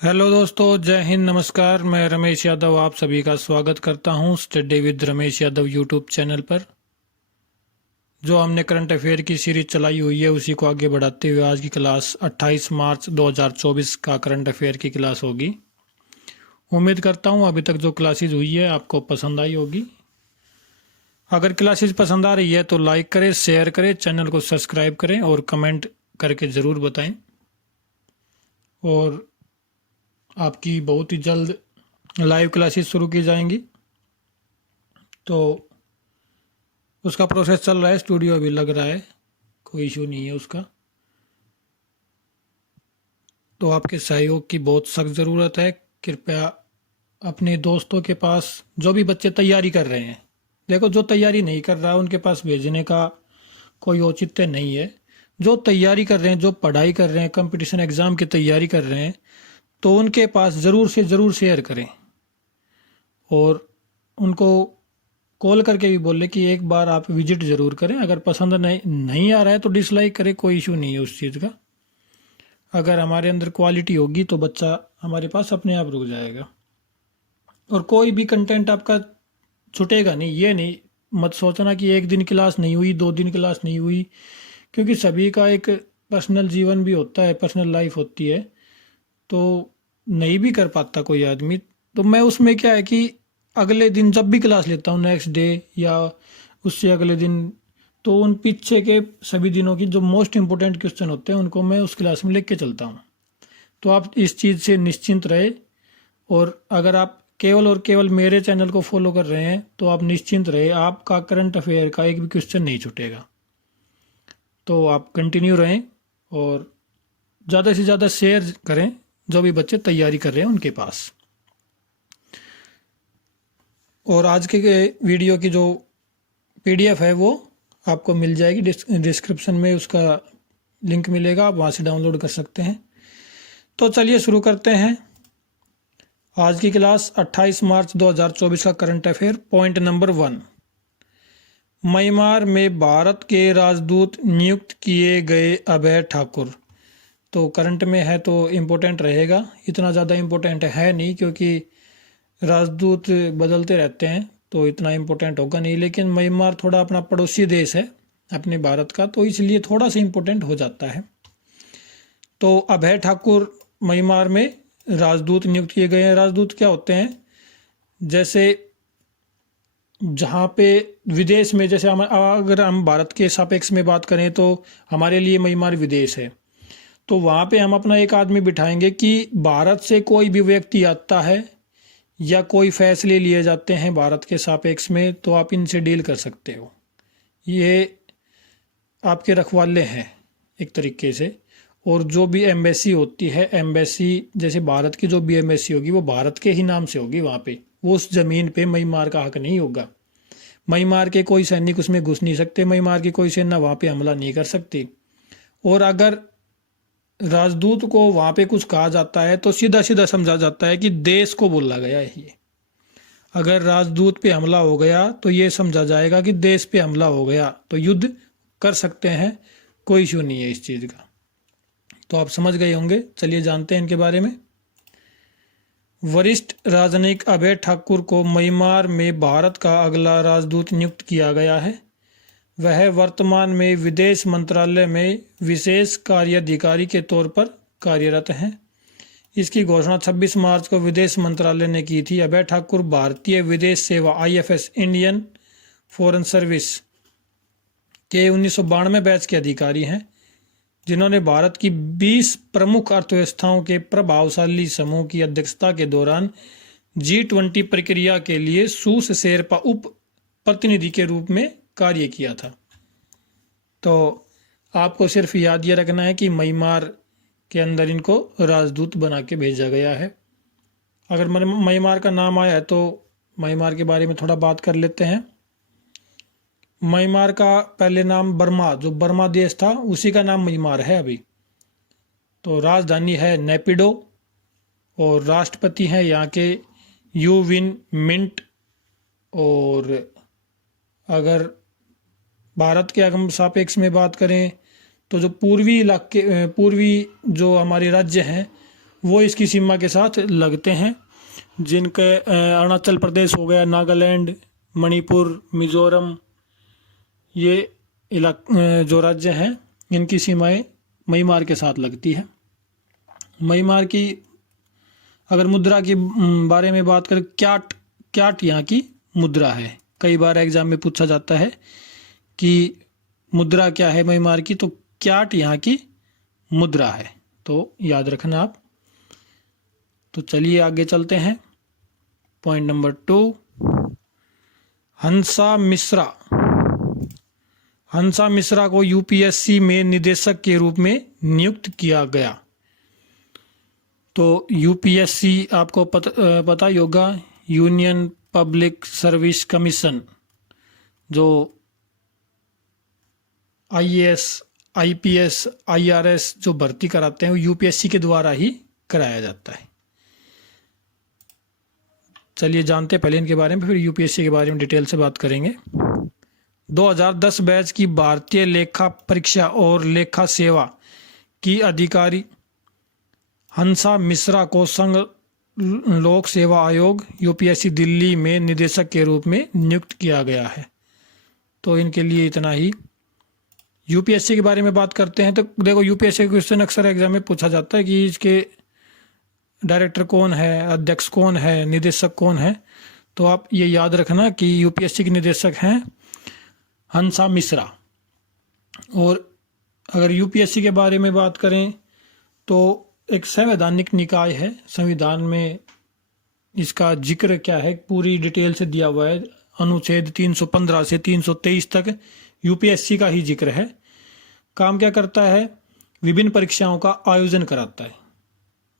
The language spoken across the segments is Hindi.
हेलो दोस्तों, जय हिंद, नमस्कार। मैं रमेश यादव आप सभी का स्वागत करता हूं study with Ramesh Yadav YouTube channel पर। जो हमने करंट अफेयर की सीरीज चलाई हुई है उसी को आगे बढ़ाते हुए आज की क्लास 28 मार्च 2024 का करंट अफेयर की क्लास होगी। उम्मीद करता हूं अभी तक जो क्लासेज हुई है आपको पसंद आई होगी। अगर क्लासेज पसंद आ रही है तो लाइक करें, शेयर करें, चैनल को सब्सक्राइब करें और कमेंट करके ज़रूर बताएं। और आपकी बहुत ही जल्द लाइव क्लासेस शुरू की जाएंगी, तो उसका प्रोसेस चल रहा है। स्टूडियो अभी लग रहा है, कोई इशू नहीं है उसका। तो आपके सहयोग की बहुत सख्त ज़रूरत है। कृपया अपने दोस्तों के पास, जो भी बच्चे तैयारी कर रहे हैं, देखो जो तैयारी नहीं कर रहा है उनके पास भेजने का कोई औचित्य नहीं है। जो तैयारी कर रहे हैं, जो पढ़ाई कर रहे हैं, कंपटीशन एग्ज़ाम की तैयारी कर रहे हैं, तो उनके पास ज़रूर से ज़रूर शेयर करें और उनको कॉल करके भी बोले कि एक बार आप विजिट ज़रूर करें। अगर पसंद नहीं आ रहा है तो डिसलाइक करें, कोई इशू नहीं है उस चीज़ का। अगर हमारे अंदर क्वालिटी होगी तो बच्चा हमारे पास अपने आप रुक जाएगा और कोई भी कंटेंट आपका छूटेगा नहीं। ये नहीं मत सोचना कि एक दिन क्लास नहीं हुई, 2 दिन क्लास नहीं हुई, क्योंकि सभी का एक पर्सनल जीवन भी होता है, पर्सनल लाइफ होती है, तो नहीं भी कर पाता कोई आदमी। तो मैं उसमें क्या है कि अगले दिन जब भी क्लास लेता हूँ, नेक्स्ट डे या उससे अगले दिन, तो उन पीछे के सभी दिनों की जो मोस्ट इम्पोर्टेंट क्वेश्चन होते हैं उनको मैं उस क्लास में लिख के चलता हूँ। तो आप इस चीज़ से निश्चिंत रहे। और अगर आप केवल और केवल मेरे चैनल को फॉलो कर रहे हैं तो आप निश्चिंत रहे, आपका करंट अफेयर का एक भी क्वेश्चन नहीं छूटेगा। तो आप कंटिन्यू रहें और ज़्यादा से ज़्यादा शेयर करें जो भी बच्चे तैयारी कर रहे हैं उनके पास। और आज के वीडियो की जो पीडीएफ है वो आपको मिल जाएगी, डिस्क्रिप्शन में उसका लिंक मिलेगा, आप वहाँ से डाउनलोड कर सकते हैं। तो चलिए शुरू करते हैं आज की क्लास। 28 मार्च 2024 का current affair. Point number 1, Myanmar में भारत के राजदूत नियुक्त किए गए अभय ठाकुर। तो करंट में है तो इम्पोर्टेंट रहेगा, इतना ज़्यादा इम्पोर्टेंट है नहीं क्योंकि राजदूत बदलते रहते हैं तो इतना इम्पोर्टेंट होगा नहीं। लेकिन म्यांमार थोड़ा अपना पड़ोसी देश है अपने भारत का, तो इसलिए थोड़ा सा इम्पोर्टेंट हो जाता है। तो अभय ठाकुर म्यांमार में राजदूत नियुक्त किए गए हैं। राजदूत क्या होते हैं? जैसे जहाँ पे विदेश में, जैसे हम अगर हम भारत के सापेक्ष में बात करें तो हमारे लिए म्यांमार विदेश है, तो वहाँ पे हम अपना एक आदमी बिठाएंगे कि भारत से कोई भी व्यक्ति आता है या कोई फैसले लिए जाते हैं भारत के सापेक्ष में, तो आप इनसे डील कर सकते हो। ये आपके रखवाले हैं एक तरीके से। और जो भी एम्बेसी होती है, एम्बेसी जैसे भारत की जो भी एम्बेसी होगी वो भारत के ही नाम से होगी वहाँ पे। वो उस ज़मीन पे म्यांमार का हक नहीं होगा। म्यांमार के कोई सैनिक उसमें घुस नहीं सकते, म्यांमार की कोई सेना वहाँ पे हमला नहीं कर सकती। और अगर राजदूत को वहाँ पे कुछ कहा जाता है तो सीधा सीधा समझा जाता है कि देश को बोला गया है ये। अगर राजदूत पे हमला हो गया तो ये समझा जाएगा कि देश पे हमला हो गया, तो युद्ध कर सकते हैं, कोई इशू नहीं है इस चीज़ का। तो आप समझ गए होंगे। चलिए जानते हैं इनके बारे में। वरिष्ठ राजनयिक अभय ठाकुर को म्यांमार में भारत का अगला राजदूत नियुक्त किया गया है। वह वर्तमान में विदेश मंत्रालय में विशेष कार्याधिकारी के तौर पर कार्यरत हैं। इसकी घोषणा 26 मार्च को विदेश मंत्रालय ने की थी। अभय ठाकुर भारतीय विदेश सेवा IFS इंडियन फॉरेन सर्विस के 1992 बैच के अधिकारी हैं, जिन्होंने भारत की 20 प्रमुख अर्थव्यवस्थाओं के प्रभावशाली समूह की अध्यक्षता के दौरान G20 प्रक्रिया के लिए सूस शेरपा उप प्रतिनिधि के रूप में कार्य किया था। तो आपको सिर्फ याद ये रखना है कि म्यांमार के अंदर इनको राजदूत बना के भेजा गया है। अगर म्यांमार का नाम आया है तो म्यांमार के बारे में थोड़ा बात कर लेते हैं। म्यांमार का पहले नाम बर्मा, जो बर्मा देश था उसी का नाम म्यांमार है अभी। तो राजधानी है नेपिडो और राष्ट्रपति हैं यहाँ के यू विन मिंट। और अगर भारत के अगर सापेक्ष में बात करें तो जो पूर्वी इलाके, पूर्वी जो हमारे राज्य हैं वो इसकी सीमा के साथ लगते हैं, जिनके अरुणाचल प्रदेश हो गया, नागालैंड, मणिपुर, मिजोरम, ये जो राज्य हैं इनकी सीमाएं म्यांमार के साथ लगती है। म्यांमार की अगर मुद्रा की बारे में बात करें, क्याट यहाँ की मुद्रा है। कई बार एग्जाम में पूछा जाता है कि मुद्रा क्या है म्यांमार की, तो क्याट यहाँ की मुद्रा है, तो याद रखना आप। तो चलिए आगे चलते हैं। पॉइंट नंबर 2, हंसा मिश्रा को यूपीएससी में निदेशक के रूप में नियुक्त किया गया। तो यूपीएससी आपको पता ही होगा, यूनियन पब्लिक सर्विस कमीशन, जो आईएएस, आईपीएस, आईआरएस जो भर्ती कराते हैं वो यूपीएससी के द्वारा ही कराया जाता है। चलिए जानते हैं पहले इनके बारे में, फिर यूपीएससी के बारे में डिटेल से बात करेंगे। 2010 बैच की भारतीय लेखा परीक्षा और लेखा सेवा की अधिकारी हंसा मिश्रा को संघ लोक सेवा आयोग यूपीएससी दिल्ली में निदेशक के रूप में नियुक्त किया गया है। तो इनके लिए इतना ही। यूपीएससी के बारे में बात करते हैं तो देखो, यूपीएससी का क्वेश्चन अक्सर एग्जाम में पूछा जाता है कि इसके डायरेक्टर कौन है, अध्यक्ष कौन है, निदेशक कौन है। तो आप ये याद रखना कि यूपीएससी के निदेशक हैं हंसा मिश्रा। और अगर यूपीएससी के बारे में बात करें तो एक संवैधानिक निकाय है, संविधान में इसका जिक्र क्या है पूरी डिटेल से दिया हुआ है। अनुच्छेद 315 से 323 तक यूपीएससी का ही जिक्र है। काम क्या करता है, विभिन्न परीक्षाओं का आयोजन कराता है।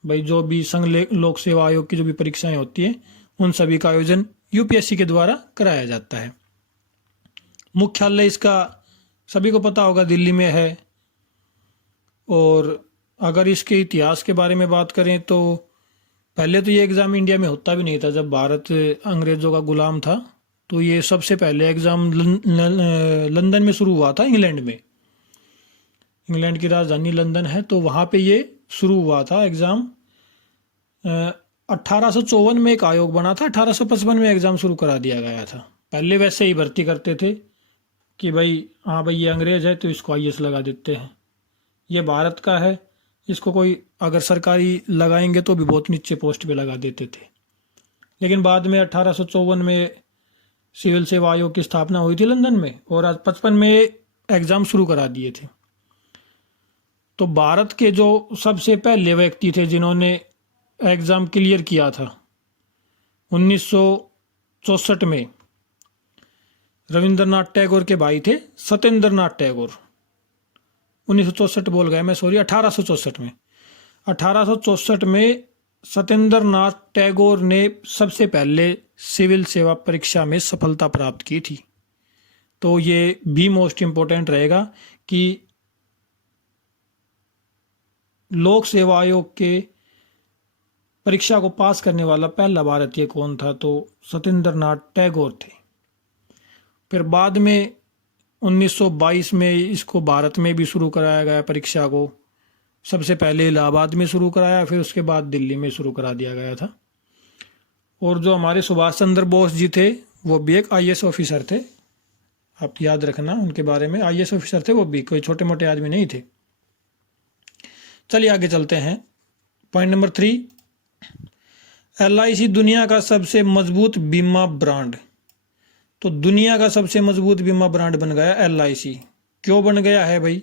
भाई जो भी संघ लोक सेवा आयोग की जो भी परीक्षाएं होती हैं उन सभी का आयोजन यूपीएससी के द्वारा कराया जाता है। मुख्यालय इसका सभी को पता होगा दिल्ली में है। और अगर इसके इतिहास के बारे में बात करें तो पहले तो ये एग्ज़ाम इंडिया में होता भी नहीं था। जब भारत अंग्रेज़ों का गुलाम था तो ये सबसे पहले एग्ज़ाम लंदन में शुरू हुआ था, इंग्लैंड में। इंग्लैंड की राजधानी लंदन है, तो वहाँ पे ये शुरू हुआ था एग्ज़ाम। 1854 में एक आयोग बना था, 1855 में एग्ज़ाम शुरू करा दिया गया था। पहले वैसे ही भर्ती करते थे कि भाई हाँ भाई ये अंग्रेज़ है तो इसको आईएएस लगा देते हैं, ये भारत का है इसको कोई अगर सरकारी लगाएंगे तो भी बहुत नीचे पोस्ट पे लगा देते थे। लेकिन बाद में 1854 में सिविल सेवा आयोग की स्थापना हुई थी लंदन में, और आज 55 में एग्ज़ाम शुरू करा दिए थे। तो भारत के जो सबसे पहले व्यक्ति थे जिन्होंने एग्ज़ाम क्लियर किया था 1964 में, रविंद्रनाथ टैगोर के भाई थे सत्येंद्रनाथ टैगोर। 1964 बोल गए मैं, सॉरी, 1864 में। 1864 में सत्येंद्रनाथ टैगोर ने सबसे पहले सिविल सेवा परीक्षा में सफलता प्राप्त की थी। तो ये भी मोस्ट इम्पोर्टेंट रहेगा कि लोक सेवा आयोग के परीक्षा को पास करने वाला पहला भारतीय कौन था, तो सत्येंद्रनाथ टैगोर थे। फिर बाद में 1922 में इसको भारत में भी शुरू कराया गया परीक्षा को। सबसे पहले इलाहाबाद में शुरू कराया, फिर उसके बाद दिल्ली में शुरू करा दिया गया था। और जो हमारे सुभाष चंद्र बोस जी थे वो भी एक आईएएस ऑफिसर थे, आप याद रखना उनके बारे में। आईएएस ऑफिसर थे वो भी, कोई छोटे मोटे आदमी नहीं थे। चलिए आगे चलते हैं। पॉइंट नंबर 3, LIC दुनिया का सबसे मजबूत बीमा ब्रांड। तो दुनिया का सबसे मजबूत बीमा ब्रांड बन गया LIC। क्यों बन गया है भाई?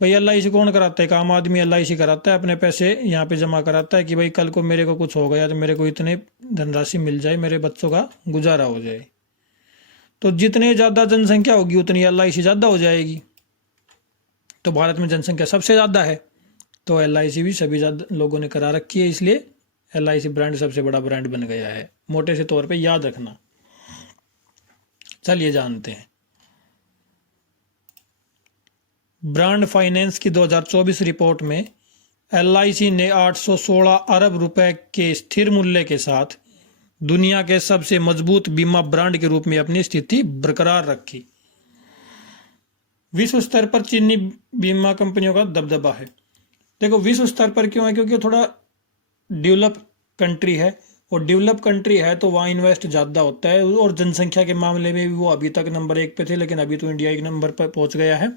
LIC कौन कराता है? आम आदमी LIC कराता है, अपने पैसे यहाँ पे जमा कराता है कि भाई कल को मेरे को कुछ हो गया तो मेरे को इतने धनराशि मिल जाए, मेरे बच्चों का गुजारा हो जाए। तो जितने ज़्यादा जनसंख्या होगी उतनी LIC ज़्यादा हो जाएगी। तो भारत में जनसंख्या सबसे ज़्यादा है तो LIC भी सभी ज़्यादा लोगों ने करा रखी है, इसलिए LIC ब्रांड सबसे बड़ा ब्रांड बन गया है। मोटे से तौर पे याद रखना। चलिए जानते हैं। ब्रांड फाइनेंस की 2024 रिपोर्ट में LIC ने 816 अरब रुपए के स्थिर मूल्य के साथ दुनिया के सबसे मजबूत बीमा ब्रांड के रूप में अपनी स्थिति बरकरार रखी। विश्व स्तर पर चीनी बीमा कंपनियों का दबदबा है। देखो विश्व स्तर पर क्यों है, क्योंकि थोड़ा डेवलप कंट्री है, और डेवलप कंट्री है तो वहाँ इन्वेस्ट ज़्यादा होता है, और जनसंख्या के मामले में भी वो अभी तक नंबर 1 पे थे, लेकिन अभी तो इंडिया एक नंबर पर पहुँच गया है।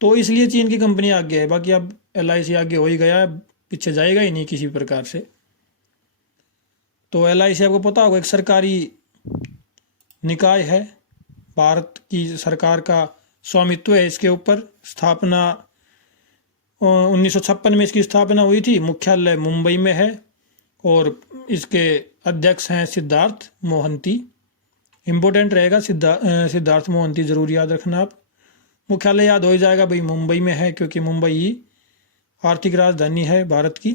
तो इसलिए चीन की कंपनी आगे है, बाकी अब LIC आगे हो ही गया है, पीछे जाएगा ही नहीं किसी प्रकार से। तो LIC आपको पता होगा एक सरकारी निकाय है, भारत की सरकार का स्वामित्व है इसके ऊपर। स्थापना 1956 में इसकी स्थापना हुई थी, मुख्यालय मुंबई में है, और इसके अध्यक्ष हैं सिद्धार्थ मोहंती। इम्पोर्टेंट रहेगा, सिद्धार्थ मोहंती जरूर याद रखना आप। मुख्यालय याद हो ही जाएगा भाई, मुंबई में है, क्योंकि मुंबई ही आर्थिक राजधानी है भारत की।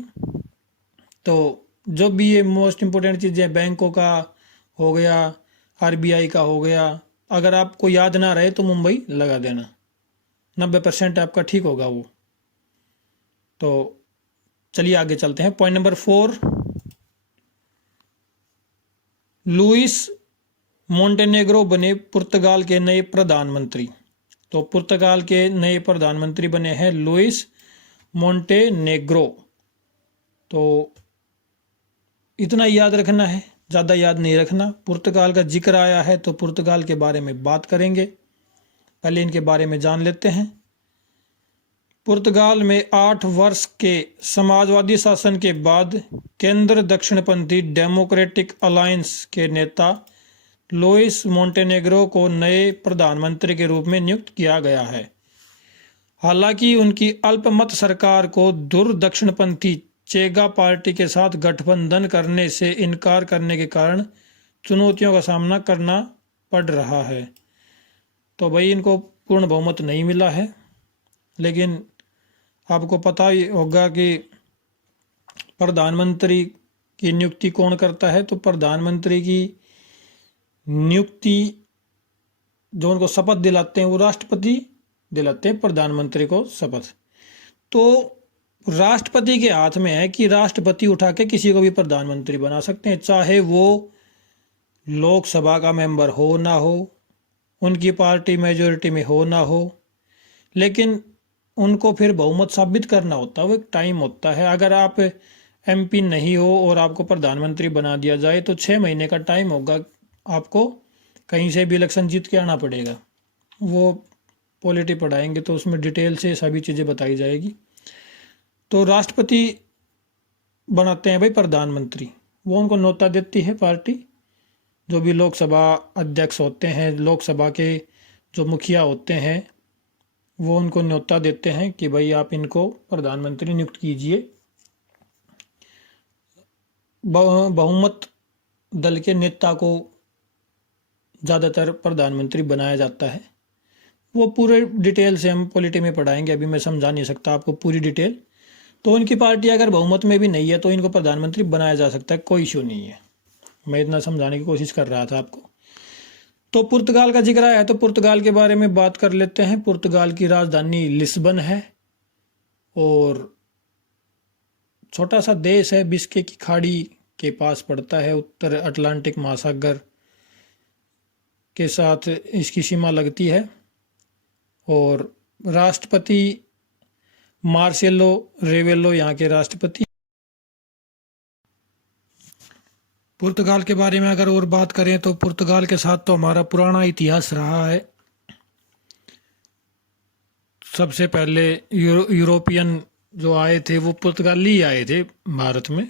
तो जो भी ये मोस्ट इम्पोर्टेंट चीज़ें, बैंकों का हो गया, RBI का हो गया, अगर आपको याद ना रहे तो मुंबई लगा देना, 90% आपका ठीक होगा वो। तो चलिए आगे चलते हैं। पॉइंट नंबर 4, लुइस मोंटेनेग्रो बने पुर्तगाल के नए प्रधानमंत्री। तो पुर्तगाल के नए प्रधानमंत्री बने हैं लुइस मोंटेनेग्रो। तो इतना याद रखना है, ज़्यादा याद नहीं रखना। पुर्तगाल का जिक्र आया है तो पुर्तगाल के बारे में बात करेंगे, पहले इनके बारे में जान लेते हैं। पुर्तगाल में 8 वर्ष के समाजवादी शासन के बाद केंद्र दक्षिणपंथी डेमोक्रेटिक अलायंस के नेता लुइस मोंटेनेग्रो को नए प्रधानमंत्री के रूप में नियुक्त किया गया है। हालांकि उनकी अल्पमत सरकार को दूर दक्षिणपंथी चेगा पार्टी के साथ गठबंधन करने से इनकार करने के कारण चुनौतियों का सामना करना पड़ रहा है। तो भाई इनको पूर्ण बहुमत नहीं मिला है, लेकिन आपको पता ही होगा कि प्रधानमंत्री की नियुक्ति कौन करता है। तो प्रधानमंत्री की नियुक्ति जो उनको शपथ दिलाते हैं वो राष्ट्रपति दिलाते हैं प्रधानमंत्री को शपथ। तो राष्ट्रपति के हाथ में है कि राष्ट्रपति उठा के किसी को भी प्रधानमंत्री बना सकते हैं, चाहे वो लोकसभा का मेंबर हो ना हो, उनकी पार्टी मेजोरिटी में हो ना हो, लेकिन उनको फिर बहुमत साबित करना होता है, वो एक टाइम होता है। अगर आप MP नहीं हो और आपको प्रधानमंत्री बना दिया जाए तो 6 महीने का टाइम होगा, आपको कहीं से भी इलेक्शन जीत के आना पड़ेगा। वो पॉलिटी पढ़ाएंगे तो उसमें डिटेल से सभी चीज़ें बताई जाएगी। तो राष्ट्रपति बनाते हैं भाई प्रधानमंत्री, वो उनको न्योता देती है पार्टी। जो भी लोकसभा अध्यक्ष होते हैं, लोकसभा के जो मुखिया होते हैं, वो उनको न्योता देते हैं कि भाई आप इनको प्रधानमंत्री नियुक्त कीजिए। बहुमत दल के नेता को ज़्यादातर प्रधानमंत्री बनाया जाता है। वो पूरे डिटेल से हम पॉलिटी में पढ़ाएंगे, अभी मैं समझा नहीं सकता आपको पूरी डिटेल। तो उनकी पार्टी अगर बहुमत में भी नहीं है तो इनको प्रधानमंत्री बनाया जा सकता है, कोई इशू नहीं है। मैं इतना समझाने की कोशिश कर रहा था आपको। तो पुर्तगाल का जिक्र आया है तो पुर्तगाल के बारे में बात कर लेते हैं। पुर्तगाल की राजधानी लिस्बन है और छोटा सा देश है, बिस्के की खाड़ी के पास पड़ता है, उत्तर अटलांटिक महासागर के साथ इसकी सीमा लगती है। और राष्ट्रपति मार्सेलो रेवेलो यहाँ के राष्ट्रपति। पुर्तगाल के बारे में अगर और बात करें तो पुर्तगाल के साथ तो हमारा पुराना इतिहास रहा है। सबसे पहले यूरोपियन जो आए थे वो पुर्तगाली आए थे भारत में।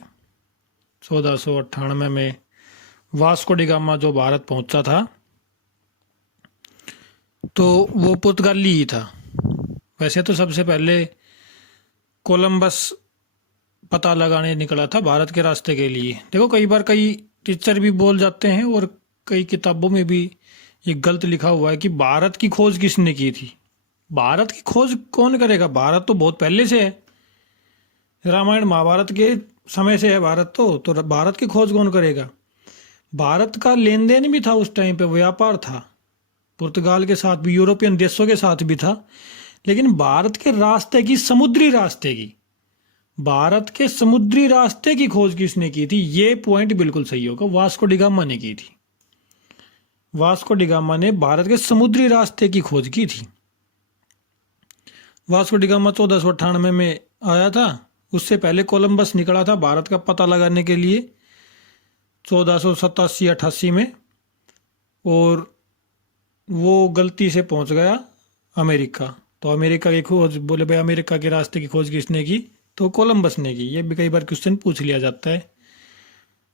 1498 में वास्को डी गामा जो भारत पहुंचा था तो वो पुर्तगाली ही था। वैसे तो सबसे पहले कोलंबस पता लगाने निकला था भारत के रास्ते के लिए। देखो कई बार कई टीचर भी बोल जाते हैं और कई किताबों में भी ये गलत लिखा हुआ है कि भारत की खोज किसने की थी। भारत की खोज कौन करेगा, भारत तो बहुत पहले से है, रामायण महाभारत के समय से है भारत। तो भारत की खोज कौन करेगा। भारत का लेन देन भी था उस टाइम पे, व्यापार था पुर्तगाल के साथ भी, यूरोपियन देशों के साथ भी था, लेकिन भारत के रास्ते की, समुद्री रास्ते की, भारत के समुद्री रास्ते की खोज किसने की थी, ये पॉइंट बिल्कुल सही होगा, वास्को डी गामा ने की थी। वास्को डी गामा ने भारत के समुद्री रास्ते की खोज की थी। वास्को डी गामा 1498 में आया था। उससे पहले कोलंबस निकला था भारत का पता लगाने के लिए 1487-88 में, और वो गलती से पहुंच गया अमेरिका। तो अमेरिका की खोज, बोले भाई अमेरिका के रास्ते की खोज किसने की, तो कोलंबस ने की। ये भी कई बार क्वेश्चन पूछ लिया जाता है।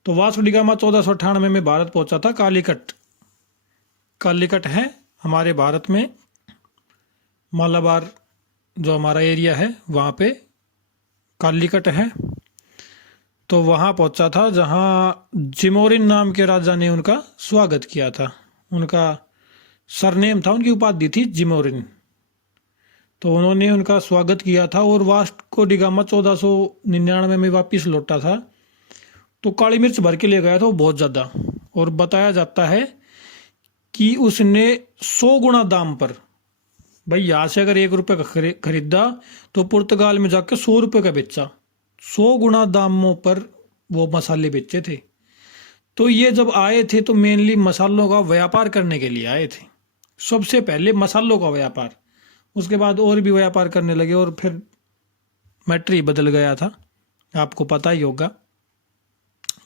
तो वास्को डी गामा 1498 में भारत पहुंचा था। कालीकट, कालीकट है हमारे भारत में, मालाबार जो हमारा एरिया है वहाँ पे कालीकट है। तो वहाँ पहुंचा था जहाँ जिमोरिन नाम के राजा ने उनका स्वागत किया था। उनका सरनेम था, उनकी उपाधि थी जिमोरिन। तो उन्होंने उनका स्वागत किया था। और वास्को डी गामा 1499 में वापिस लौटा था। तो काली मिर्च भर के ले गया था वो बहुत ज़्यादा, और बताया जाता है कि उसने 100 गुना दाम पर, भाई यहाँ से अगर 1 रुपये का खरीदा तो पुर्तगाल में जाकर 100 रुपये का बेचा। 100 गुना दामों पर वो मसाले बेचे थे। तो ये जब आए थे तो मेनली मसालों का व्यापार करने के लिए आए थे। सबसे पहले मसालों का व्यापार, उसके बाद और भी व्यापार करने लगे, और फिर मैटर ही बदल गया था, आपको पता ही होगा।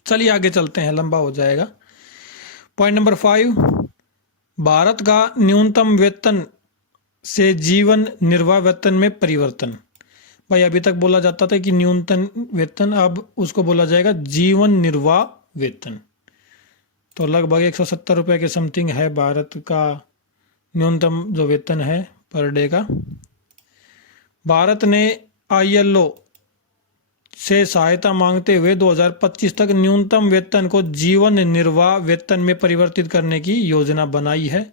चलिए आगे चलते हैं, लंबा हो जाएगा। पॉइंट नंबर 5, भारत का न्यूनतम वेतन से जीवन निर्वाह वेतन में परिवर्तन। भाई अभी तक बोला जाता था कि न्यूनतम वेतन, अब उसको बोला जाएगा जीवन निर्वाह वेतन। तो लगभग 170 रुपये के समथिंग है भारत का न्यूनतम जो वेतन है पर डे का। भारत ने ILO से सहायता मांगते हुए 2025 तक न्यूनतम वेतन को जीवन निर्वाह वेतन में परिवर्तित करने की योजना बनाई है।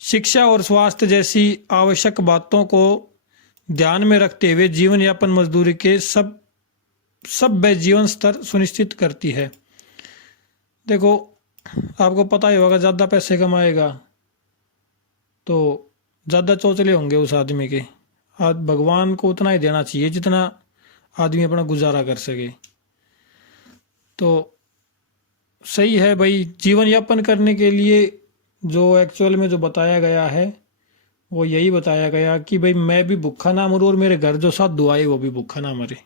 शिक्षा और स्वास्थ्य जैसी आवश्यक बातों को ध्यान में रखते हुए जीवन यापन मजदूरी के सभ्य जीवन स्तर सुनिश्चित करती है। देखो आपको पता ही होगा, ज़्यादा पैसे कमाएगा तो ज़्यादा चौचले होंगे उस आदमी के। आज भगवान को उतना ही देना चाहिए जितना आदमी अपना गुजारा कर सके। तो सही है भाई, जीवन यापन करने के लिए जो एक्चुअल में जो बताया गया है वो यही बताया गया कि भाई मैं भी भूखा ना मरूं और मेरे घर जो साधु आए वो भी भूखा ना मरे।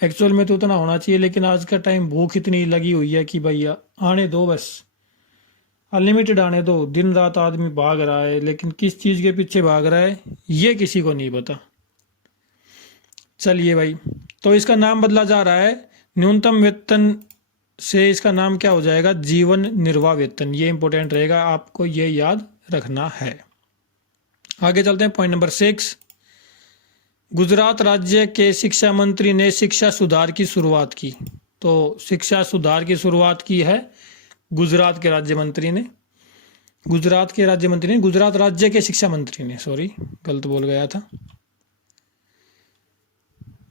एक्चुअल में तो उतना होना चाहिए, लेकिन आज का टाइम भूख इतनी लगी हुई है कि भैया आने दो, बस अनलिमिटेड आने दो। दिन रात आदमी भाग रहा है, लेकिन किस चीज़ के पीछे भाग रहा है ये किसी को नहीं पता। चलिए भाई, तो इसका नाम बदला जा रहा है, न्यूनतम वेतन से इसका नाम क्या हो जाएगा, जीवन निर्वाह वेतन। ये इंपॉर्टेंट रहेगा, आपको ये याद रखना है। आगे चलते हैं, पॉइंट नंबर 6। गुजरात राज्य के शिक्षा मंत्री ने शिक्षा सुधार की शुरुआत की। तो शिक्षा सुधार की शुरुआत की है गुजरात के राज्य मंत्री ने, गुजरात राज्य के शिक्षा मंत्री ने, सॉरी गलत बोल गया था।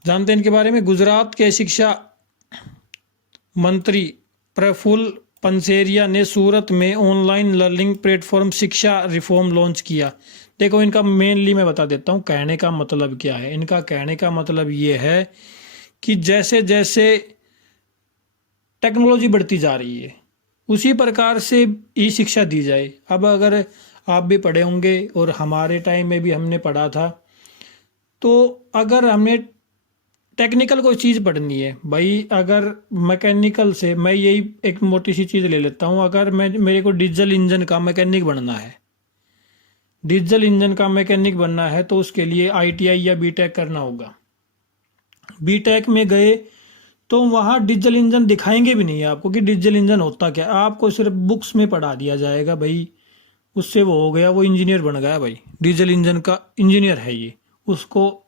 जानते हैं इनके बारे में। गुजरात के शिक्षा मंत्री प्रफुल्ल पंसेरिया ने सूरत में ऑनलाइन लर्निंग प्लेटफॉर्म शिक्षा रिफॉर्म लॉन्च किया। देखो इनका मेनली मैं बता देता हूँ कहने का मतलब क्या है। इनका कहने का मतलब ये है कि जैसे जैसे टेक्नोलॉजी बढ़ती जा रही है उसी प्रकार से ई शिक्षा दी जाए। अब अगर आप भी पढ़े होंगे और हमारे टाइम में भी हमने पढ़ा था, तो अगर हमने टेक्निकल कोई चीज़ पढ़नी है भाई, अगर मैकेनिकल से मैं यही एक मोटी सी चीज़ ले लेता हूँ, अगर मेरे को डीजल इंजन का मैकेनिक बनना है, डीजल इंजन का मैकेनिक बनना है तो उसके लिए ITI या BTech करना होगा। BTech में गए तो वहाँ डीजल इंजन दिखाएंगे भी नहीं आपको कि डीजल इंजन होता क्या, आपको सिर्फ बुक्स में पढ़ा दिया जाएगा भाई, उससे वो हो गया, वो इंजीनियर बन गया भाई, डीजल इंजन का इंजीनियर है ये। उसको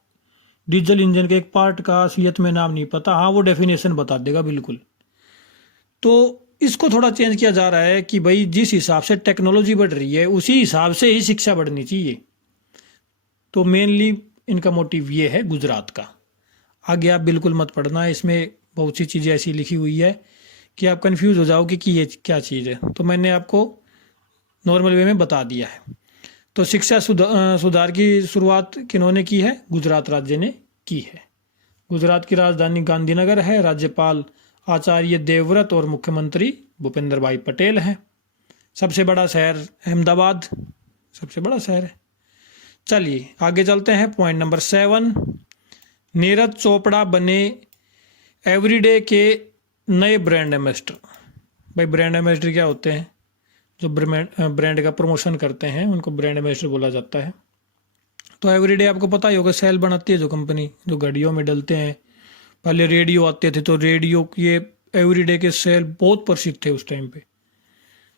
डीजल इंजन के एक पार्ट का असलियत में नाम नहीं पता, हाँ वो डेफिनेशन बता देगा बिल्कुल। तो इसको थोड़ा चेंज किया जा रहा है कि भाई जिस हिसाब से टेक्नोलॉजी बढ़ रही है उसी हिसाब से ही शिक्षा बढ़नी चाहिए। तो मेनली इनका मोटिव ये है गुजरात का। आगे आप बिल्कुल मत पढ़ना, इसमें बहुत सी चीज़ें ऐसी लिखी हुई है कि आप कंफ्यूज हो जाओगे कि ये क्या चीज़ है। तो मैंने आपको नॉर्मल वे में बता दिया है। तो शिक्षा सुधार की शुरुआत किन्होंने की है, गुजरात राज्य ने की है। गुजरात की राजधानी गांधीनगर है, राज्यपाल आचार्य देवव्रत और मुख्यमंत्री भूपेंद्र भाई पटेल हैं। सबसे बड़ा शहर अहमदाबाद सबसे बड़ा शहर है। चलिए आगे चलते हैं। पॉइंट नंबर 7, नीरज चोपड़ा बने एवरीडे के नए ब्रांड एम्बेसडर। भाई ब्रांड एम्बेसडर क्या होते हैं? जो ब्रांड का प्रमोशन करते हैं उनको ब्रांड एम्बेसडर बोला जाता है। तो एवरीडे आपको पता ही होगा सेल बनाती है जो कंपनी, जो घड़ियों में डलते हैं। पहले रेडियो आते थे तो रेडियो ये एवरीडे के सेल बहुत प्रसिद्ध थे उस टाइम पे,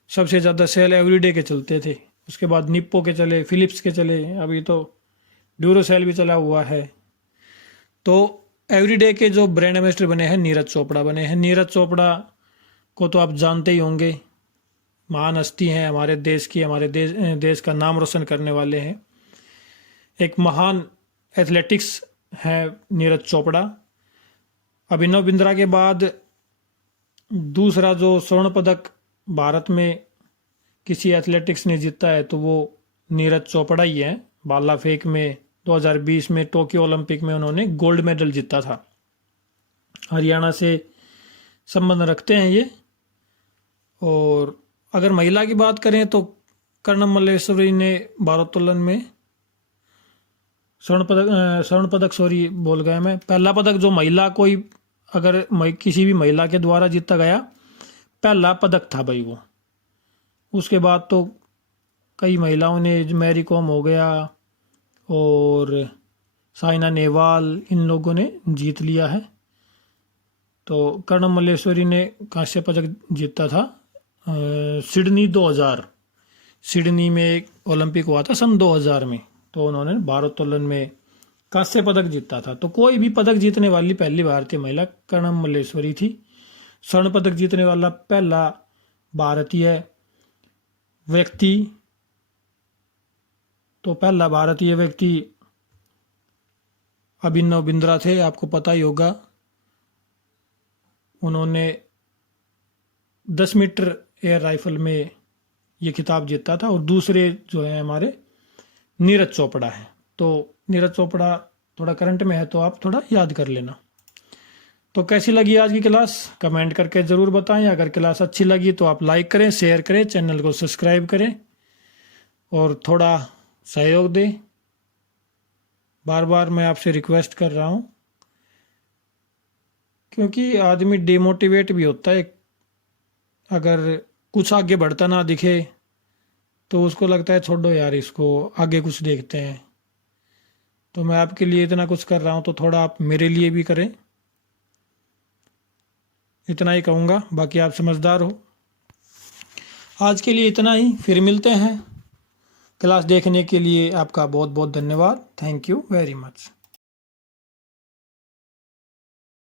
सबसे ज़्यादा सेल एवरीडे के चलते थे। उसके बाद निप्पो के चले, फिलिप्स के चले, अभी तो ड्यूरोसेल भी चला हुआ है। तो एवरीडे के जो ब्रांड एम्बेसडर बने हैं नीरज चोपड़ा बने हैं। नीरज चोपड़ा को तो आप जानते ही होंगे, महान हस्ती हैं हमारे देश की, हमारे देश का नाम रोशन करने वाले हैं। एक महान एथलेटिक्स है नीरज चोपड़ा। अभिनव बिंद्रा के बाद दूसरा जो स्वर्ण पदक भारत में किसी एथलेटिक्स ने जीता है तो वो नीरज चोपड़ा ही है। भाला फेंक में 2020 में टोक्यो ओलंपिक में उन्होंने गोल्ड मेडल जीता था। हरियाणा से संबंध रखते हैं ये। और अगर महिला की बात करें तो कर्णम मल्लेश्वरी ने भारोत्तोलन में स्वर्ण पदक सॉरी बोल गया मैं, पहला पदक जो महिला कोई अगर किसी भी महिला के द्वारा जीता गया पहला पदक था भाई वो। उसके बाद तो कई महिलाओं ने, मैरी कॉम हो गया और साइना नेहवाल, इन लोगों ने जीत लिया है। तो कर्णम मल्लेश्वरी ने कांस्य पदक जीता था सिडनी 2000, सिडनी में एक ओलंपिक हुआ था सन 2000 में, तो उन्होंने भारोत्तोलन में कांस्य पदक जीता था। तो कोई भी पदक जीतने वाली पहली भारतीय महिला कर्णम मल्लेश्वरी थी। स्वर्ण पदक जीतने वाला पहला भारतीय व्यक्ति, तो पहला भारतीय व्यक्ति अभिनव बिंद्रा थे, आपको पता ही होगा। उन्होंने 10 मीटर एयर राइफल में ये खिताब जीता था। और दूसरे जो है हमारे नीरज चोपड़ा है। तो नीरज चोपड़ा थोड़ा करंट में है तो आप थोड़ा याद कर लेना। तो कैसी लगी आज की क्लास कमेंट करके ज़रूर बताएं। अगर क्लास अच्छी लगी तो आप लाइक करें, शेयर करें, चैनल को सब्सक्राइब करें और थोड़ा सहयोग दें। बार बार मैं आपसे रिक्वेस्ट कर रहा हूँ, क्योंकि आदमी डिमोटिवेट भी होता है। अगर कुछ आगे बढ़ता ना दिखे तो उसको लगता है छोड़ो यार इसको, आगे कुछ देखते हैं। तो मैं आपके लिए इतना कुछ कर रहा हूँ तो थोड़ा आप मेरे लिए भी करें, इतना ही कहूँगा। बाकी आप समझदार हो। आज के लिए इतना ही, फिर मिलते हैं। क्लास देखने के लिए आपका बहुत बहुत धन्यवाद। Thank you very much.